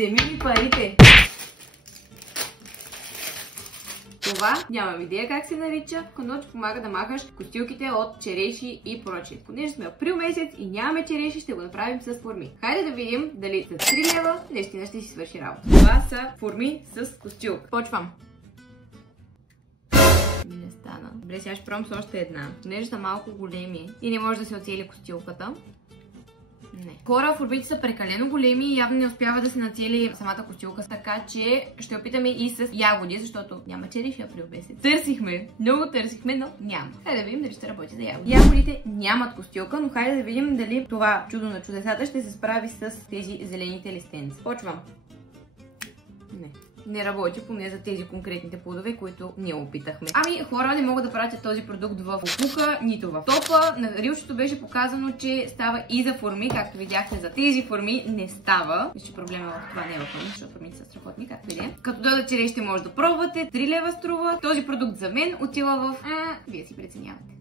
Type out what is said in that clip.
Вземи ми парите! Това нямам идея как се нарича, но помага да махаш костюлките от череши и прочие. Понеже сме април месец и нямаме череши, ще го направим с форми. Хайде да видим дали за 3 лева наистина ще си свърши работа. Това са форми с костюлка. Почвам. Не стана. Добре, сега ще пробвам с още една. Понеже са малко големи и не може да се оцели костюлката. Не. Хора, формите са прекалено големи и явно не успява да се нацели самата костюлка, така че ще опитаме и с ягоди, защото няма череши април месец. Търсихме, много търсихме, но няма. Хайде да видим дали ще работи за ягоди. Ягодите нямат костюлка, но хайде да видим дали това чудо на чудесата ще се справи с тези зелените листенци. Почвам. Не работи, поне за тези конкретните плодове, които ние опитахме. Ами, хора, не могат да пратят този продукт в Фукука, нито в Топа. На рилчето беше показано, че става и за форми, както видяхте за тези форми не става. Вижте, проблема в това не е в форми, защото формите са страхотни, както и да е. Като дойдат череши, може да пробвате. 3 лева струва. Този продукт за мен отива в... Вие си преценявате.